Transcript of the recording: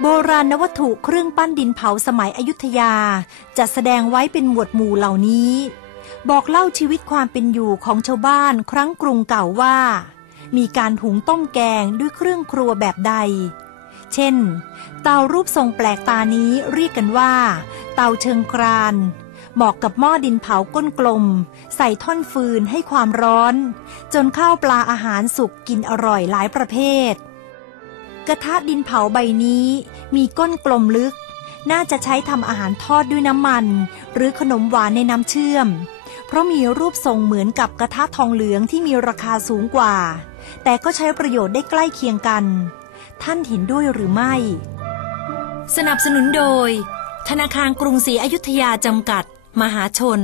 โบราณวัตถุเครื่องปั้นดินเผาสมัยอยุธยาจะแสดงไว้เป็นหมวดหมู่เหล่านี้ บอกเล่าชีวิตความเป็นอยู่ของชาวบ้านครั้งกรุงเก่าว่า มีการถุงต้มแกงด้วยเครื่องครัวแบบใด เช่น เตารูปทรงแปลกตานี้เรียกกันว่า เตาเชิงกราน เหมาะกับหม้อดินเผาก้นกลม ใส่ท่อนฟืนให้ความร้อน จนข้าวปลาอาหารสุกกินอร่อยหลายประเภท กระทะดินเผาใบนี้มีก้นกลมลึก น่าจะใช้ทำอาหารทอดด้วยน้ำมัน หรือขนมหวานในน้ำเชื่อม เพราะมีรูปทรงเหมือนกับกระทะทองเหลืองที่มีราคาสูงกว่า แต่ก็ใช้ประโยชน์ได้ใกล้เคียงกัน ท่านเห็นด้วยหรือไม่ สนับสนุนโดยธนาคารกรุงศรีอยุธยาจำกัด มหาชน